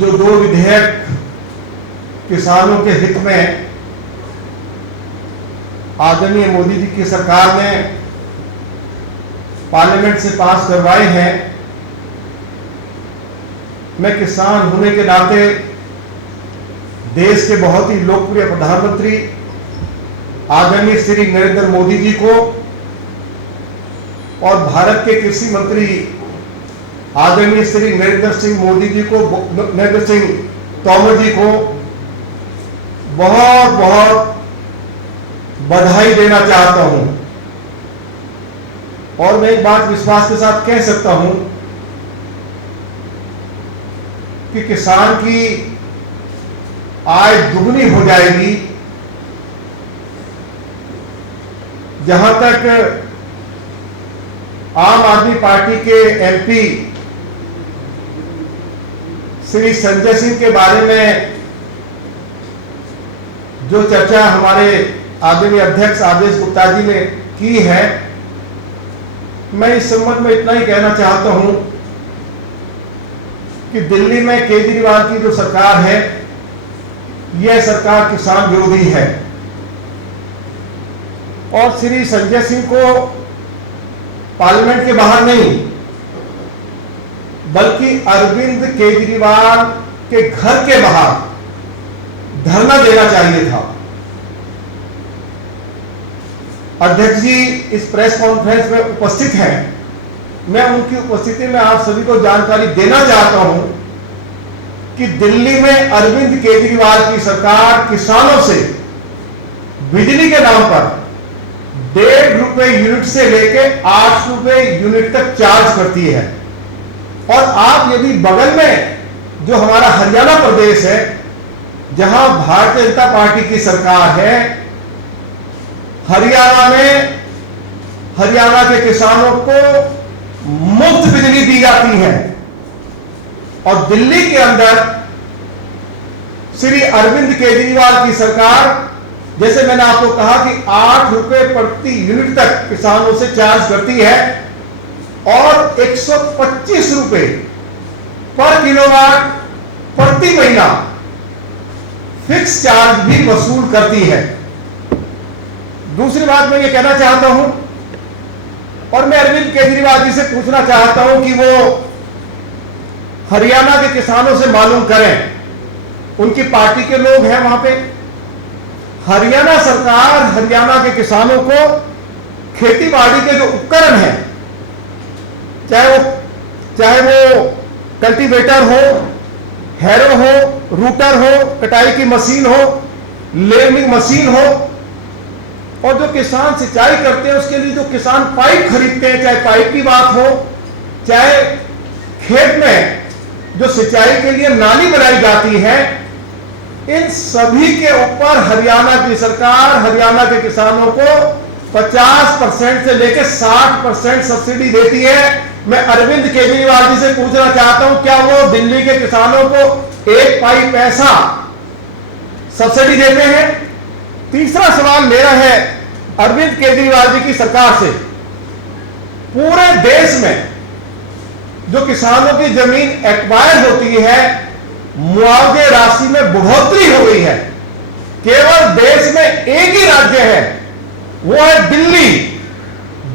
जो दो विधेयक किसानों के हित में आदरणीय मोदी जी की सरकार ने पार्लियामेंट से पास करवाए हैं, मैं किसान होने के नाते देश के बहुत ही लोकप्रिय प्रधानमंत्री आदरणीय श्री नरेंद्र मोदी जी को और भारत के कृषि मंत्री आदरणीय श्री नरेंद्र सिंह तोमर जी को बहुत बहुत बधाई देना चाहता हूं। और मैं एक बात विश्वास के साथ कह सकता हूं कि किसान की आय दुगनी हो जाएगी। जहां तक आम आदमी पार्टी के एमपी श्री संजय सिंह के बारे में जो चर्चा हमारे आदरणीय अध्यक्ष आदेश गुप्ता जी ने की है, मैं इस संबंध में इतना ही कहना चाहता हूं कि दिल्ली में केजरीवाल की जो सरकार है, यह सरकार किसान विरोधी है और श्री संजय सिंह को पार्लियामेंट के बाहर नहीं बल्कि अरविंद केजरीवाल के घर के बाहर धरना देना चाहिए था। अध्यक्ष जी इस प्रेस कॉन्फ्रेंस में उपस्थित हैं, मैं उनकी उपस्थिति में आप सभी को जानकारी देना चाहता हूं कि दिल्ली में अरविंद केजरीवाल की सरकार किसानों से बिजली के नाम पर ₹1.5 यूनिट से लेकर ₹8 यूनिट तक चार्ज करती है। और आप यदि बगल में जो हमारा हरियाणा प्रदेश है, जहां भारतीय जनता पार्टी की सरकार है, हरियाणा में हरियाणा के किसानों को मुफ्त बिजली दी जाती है और दिल्ली के अंदर श्री अरविंद केजरीवाल की सरकार, जैसे मैंने आपको कहा कि ₹8 प्रति यूनिट तक किसानों से चार्ज करती है और ₹125 पर किलोवाट प्रति महीना फिक्स चार्ज भी वसूल करती है। दूसरी बात मैं ये कहना चाहता हूं और मैं अरविंद केजरीवाल जी से पूछना चाहता हूं कि वो हरियाणा के किसानों से मालूम करें, उनकी पार्टी के लोग हैं वहां पे। हरियाणा सरकार हरियाणा के किसानों को खेतीबाड़ी के जो उपकरण हैं, चाहे वो कल्टीवेटर हो, हैरो हो, रूटर हो, कटाई की मशीन हो, लेवलिंग मशीन हो, और जो किसान सिंचाई करते हैं उसके लिए जो किसान पाइप खरीदते हैं, चाहे पाइप की बात हो, चाहे खेत में जो सिंचाई के लिए नाली बनाई जाती है, इन सभी के ऊपर हरियाणा की सरकार हरियाणा के किसानों को 50% से लेकर 60% सब्सिडी देती है। मैं अरविंद केजरीवाल जी से पूछना चाहता हूं, क्या वो दिल्ली के किसानों को 1 पाई पैसा सब्सिडी देते हैं? तीसरा सवाल मेरा है अरविंद केजरीवाल जी की सरकार से, पूरे देश में जो किसानों की जमीन एक्वायर होती है, मुआवजे राशि में बढ़ोतरी हो गई है। केवल देश में एक ही राज्य है, वो है दिल्ली।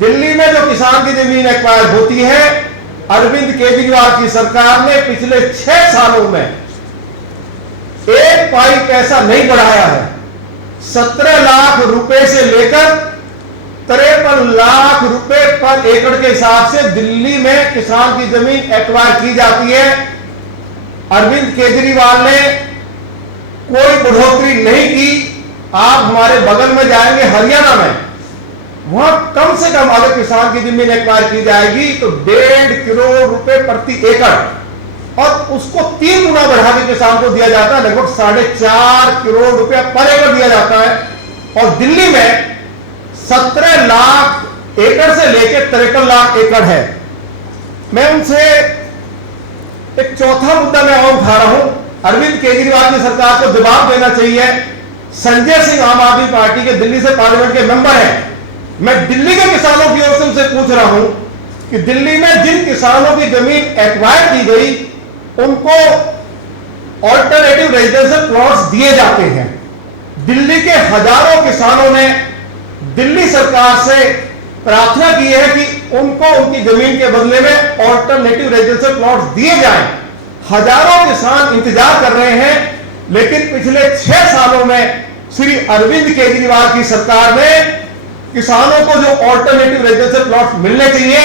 दिल्ली में जो किसान की जमीन एक्वायर होती है, अरविंद केजरीवाल की सरकार ने पिछले 6 सालों में 1 पाई पैसा नहीं बढ़ाया है। 17 लाख रुपए से लेकर 53 लाख रुपए पर एकड़ के हिसाब से दिल्ली में किसान की जमीन एक्वायर की जाती है। अरविंद केजरीवाल ने कोई बढ़ोतरी नहीं की। आप हमारे बगल में जाएंगे हरियाणा में, वहां कम से कम अगर किसान की जमीन एक्वायर की जाएगी तो 1.5 करोड़ रुपए प्रति एकड़, और उसको 3 गुना बढ़ा के किसान को दिया जाता है, लगभग 4.5 करोड़ रुपया पर एकड़ दिया जाता है। और दिल्ली में 17 लाख एकड़ से लेकर 53 लाख एकड़ है। मैं उनसे एक चौथा मुद्दा मैं और उठा रहा हूं, अरविंद केजरीवाल की सरकार को जवाब देना चाहिए। संजय सिंह आम आदमी पार्टी के दिल्ली से पार्लियामेंट के मेंबर हैं। मैं दिल्ली के किसानों की ओर से उनसे पूछ रहा हूं कि दिल्ली में जिन किसानों की जमीन एक्वायर की गई, उनको ऑल्टरनेटिव रेजिडेंशियल प्लॉट्स दिए जाते हैं। दिल्ली के हजारों किसानों ने दिल्ली सरकार से प्रार्थना की है कि उनको उनकी जमीन के बदले में ऑल्टरनेटिव रेजिडेंशियल प्लॉट्स दिए जाएं। हजारों किसान इंतजार कर रहे हैं, लेकिन पिछले 6 सालों में श्री अरविंद केजरीवाल की सरकार ने किसानों को जो ऑल्टरनेटिव रेजिडेंशियल प्लॉट्स मिलने चाहिए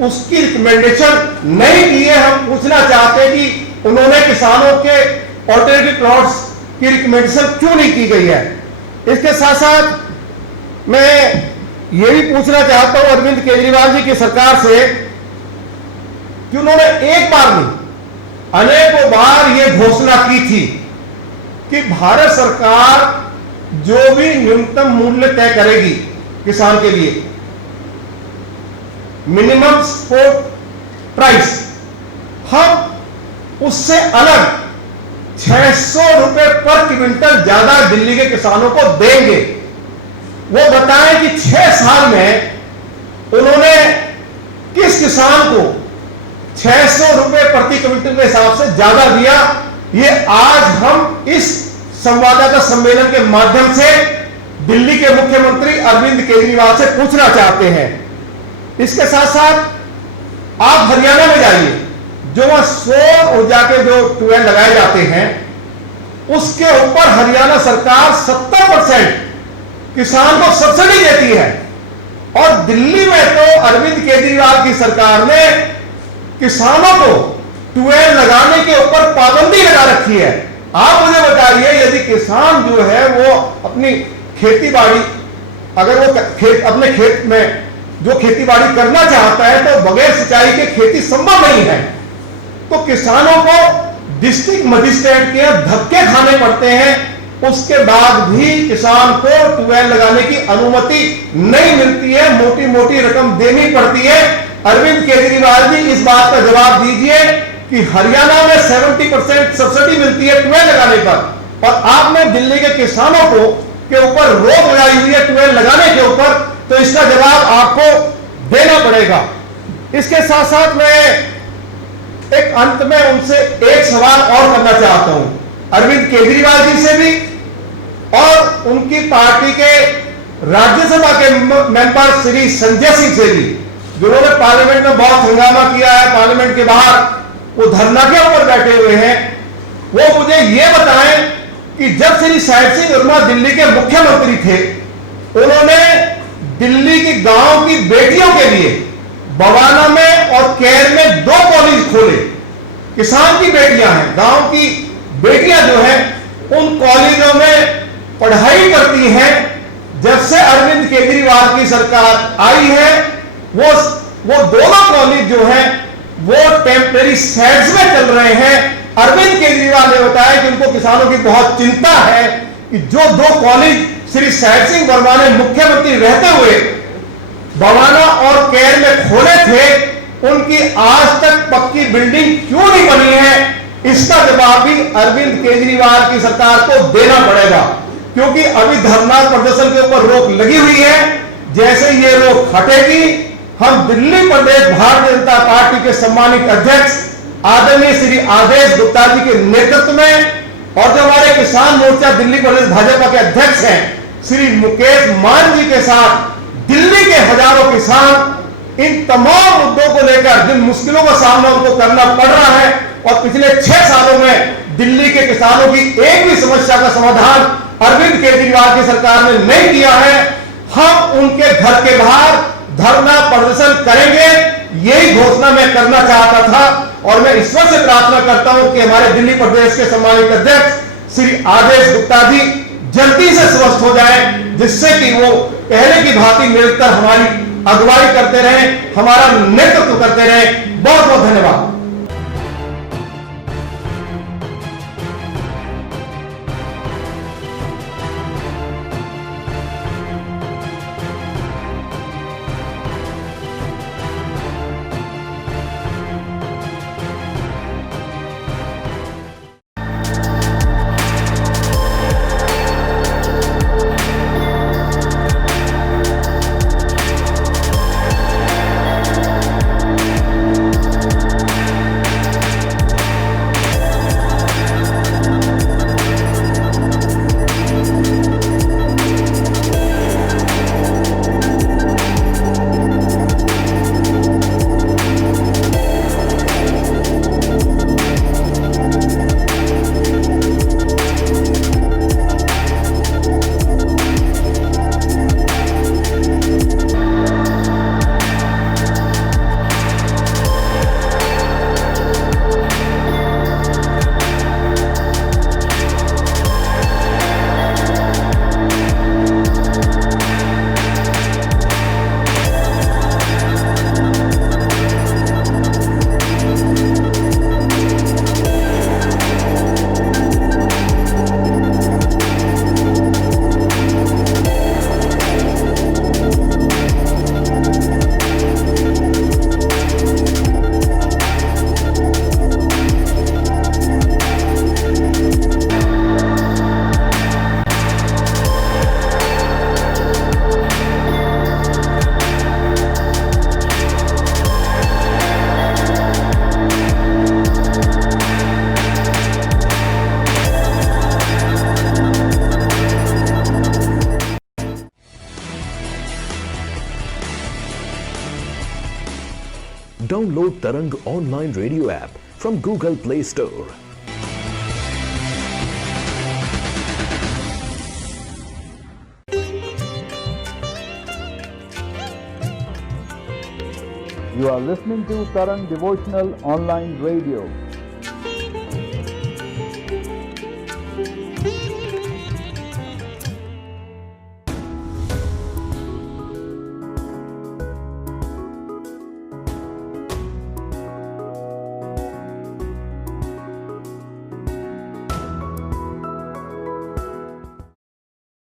उसकी रिकमेंडेशन नहीं की है। हम पूछना चाहते हैं कि उन्होंने किसानों के ऑल्टरनेटिव प्लॉट्स की रिकमेंडेशन क्यों नहीं की गई है। इसके साथ साथ मैं ये भी पूछना चाहता हूं अरविंद केजरीवाल जी की सरकार से कि उन्होंने एक बार नहीं अनेकों बार यह घोषणा की थी कि भारत सरकार जो भी न्यूनतम मूल्य तय करेगी किसान के लिए, मिनिमम सपोर्ट प्राइस, हम उससे अलग 600 रुपए पर क्विंटल ज्यादा दिल्ली के किसानों को देंगे। वो बताएं कि 6 साल में उन्होंने किस किसान को 600 रुपए प्रति क्विंटल के हिसाब से ज्यादा दिया। ये आज हम इस संवाददाता सम्मेलन के माध्यम से दिल्ली के मुख्यमंत्री अरविंद केजरीवाल से पूछना चाहते हैं। इसके साथ साथ आप हरियाणा में जाइए, जो वहां सौर ऊर्जा के जो ट्यूबवेल लगाए जाते हैं उसके ऊपर हरियाणा सरकार 70% किसान को सब्सिडी देती है। और दिल्ली में तो अरविंद केजरीवाल की सरकार ने किसानों को ट्यूबवेल लगाने के ऊपर पाबंदी लगा रखी है। आप मुझे बताइए, यदि किसान जो है वो अपनी खेती बाड़ी, अगर वो अपने खेत में जो खेती बाड़ी करना चाहता है तो बगैर सिंचाई के खेती संभव नहीं है, तो किसानों को डिस्ट्रिक्ट मजिस्ट्रेट के धक्के खाने पड़ते हैं। उसके बाद भी किसान को ट्यूबवेल लगाने की अनुमति नहीं मिलती है, मोटी मोटी रकम देनी पड़ती है। अरविंद केजरीवाल जी इस बात का जवाब दीजिए कि हरियाणा में 70% सब्सिडी मिलती है ट्यूबवेल लगाने पर, और आपने दिल्ली के किसानों को के ऊपर रोक लगाई हुई है ट्यूबवेल लगाने के ऊपर, तो इसका जवाब आपको देना पड़ेगा। इसके साथ साथ मैं एक अंत में उनसे एक सवाल और करना चाहता हूं, अरविंद केजरीवाल जी से भी और उनकी पार्टी के राज्यसभा के मेंबर श्री संजय सिंह से भी, जिन्होंने पार्लियामेंट में बहुत हंगामा किया है, पार्लियामेंट के बाहर वो धरना के ऊपर बैठे हुए हैं। वो मुझे ये बताएं कि जब श्री साहिब सिंह वर्मा दिल्ली के मुख्यमंत्री थे, उन्होंने दिल्ली की गांव की बेटियों के लिए बवाना में और कैर में 2 कॉलेज खोले। किसान की बेटियां हैं, गांव की बेटियां जो हैं उन कॉलेजों में पढ़ाई करती हैं। जब से अरविंद केजरीवाल की सरकार आई है, वो दोनों कॉलेज जो हैं वो टेम्परेरी सेट्स में चल रहे हैं। अरविंद केजरीवाल ने बताया कि उनको किसानों की बहुत चिंता है कि जो 2 कॉलेज श्री साहिब सिंह वर्मा ने मुख्यमंत्री रहते हुए बवाना और कैर में खोले थे, उनकी आज तक पक्की बिल्डिंग क्यों नहीं बनी है। इसका जवाब भी अरविंद केजरीवाल की सरकार को देना पड़ेगा, क्योंकि अभी धरना प्रदर्शन के ऊपर रोक लगी हुई है। जैसे ये रोक हटेगी, हम दिल्ली प्रदेश भारतीय जनता पार्टी के सम्मानित अध्यक्ष आदरणीय श्री आदेश गुप्ता जी के नेतृत्व में, और जो हमारे किसान मोर्चा दिल्ली प्रदेश भाजपा के अध्यक्ष हैं श्री मुकेश मान जी के साथ दिल्ली के हजारों किसान इन तमाम मुद्दों को लेकर जिन मुश्किलों का सामना उनको करना पड़ रहा है, और पिछले 6 सालों में दिल्ली के किसानों की एक भी समस्या का समाधान अरविंद केजरीवाल की सरकार ने नहीं किया है, हम उनके घर के बाहर धरना प्रदर्शन करेंगे। यही घोषणा मैं करना चाहता था, और मैं ईश्वर से प्रार्थना करता हूं कि हमारे दिल्ली प्रदेश के सम्मानित अध्यक्ष श्री आदेश गुप्ता जी जल्दी से स्वस्थ हो जाएं, जिससे कि वो पहले की भांति निरंतर हमारी अगुवाई करते रहें, हमारा नेतृत्व करते रहें। बहुत बहुत धन्यवाद। Download Tarang online radio app from Google Play Store. You are listening to Tarang Devotional Online Radio.